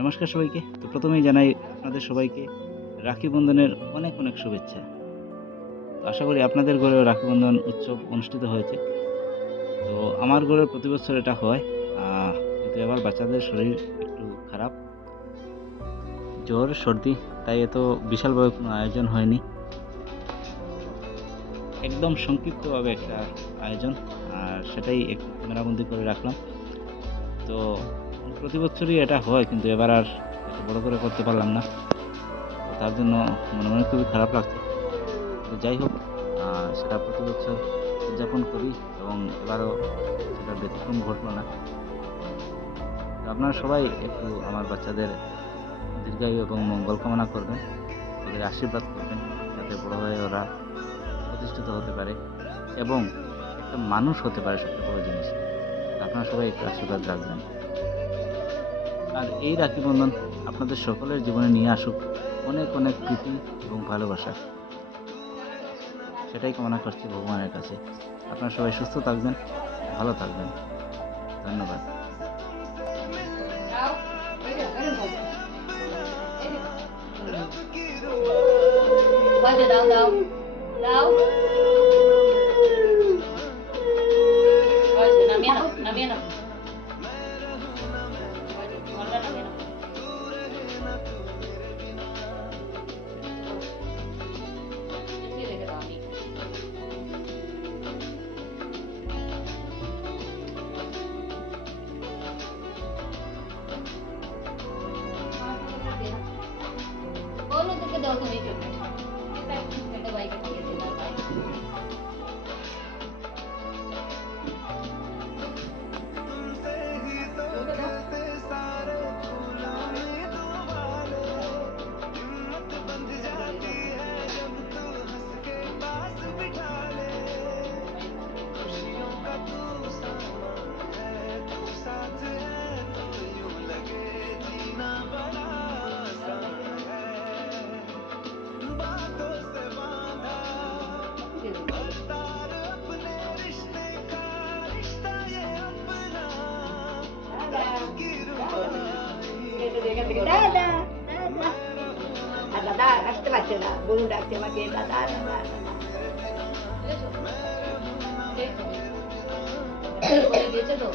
নমস্কার সবাইকে। তো প্রথমেই জানাই আপনাদের সবাইকে রাখি বন্ধনের অনেক অনেক শুভেচ্ছা। তো আশা করি আপনাদের ঘরেও রাখি বন্ধন উৎসব অনুষ্ঠিত হয়েছে। তো আমার ঘরে প্রতি বছর এটা হয়। কিন্তু এবার বাচ্চাদের শরীর একটু খারাপ, জ্বর, সর্দি, তাই এত বিশালভাবে কোনো আয়োজন হয়নি। একদম সংক্ষিপ্তভাবে একটা আয়োজন, আর সেটাই একটু ক্যামেরাবন্দি করে রাখলাম। তো প্রতি বছরই এটা হয়, কিন্তু এবার আর এত বড় করে করতে পারলাম না। তো তার জন্য মনে মনে খুবই খারাপ লাগছে। তো যাই হোক, সেটা প্রতি বছর উদযাপন করি এবং এবারও সেটার ব্যতিক্রম ঘটলো না। তো আপনারা সবাই একটু আমার বাচ্চাদের দীর্ঘায়ু এবং মঙ্গল কামনা করবেন, ওদের আশীর্বাদ করবেন, যাতে বড় হয়ে ওরা প্রতিষ্ঠিত হতে পারে এবং একটা মানুষ হতে পারে, সবচেয়ে বড় জিনিস। আপনারা সবাই একটু আশীর্বাদ রাখবেন। আর এই রাখি বন্ধন আপনাদের সকলের জীবনে নিয়ে আসুক অনেক অনেক প্রীতি এবং ভালোবাসা। সেটাই কামনা করছি ভগবানের কাছে। আপনারা সবাই সুস্থ থাকবেন, ভালো থাকবেন। ধন্যবাদ। দাও দাও দাও নামিয়ে নাও নামিয়ে নাও নামিয়ে নাও রেখে দাও আমি দাও তুমি বাইকে দিয়ে দিলাম দাদা দাদা আসতে পারছে না, বলুন ডাকছে আমাকে দাদা দাদা দাদা দিয়েছে তো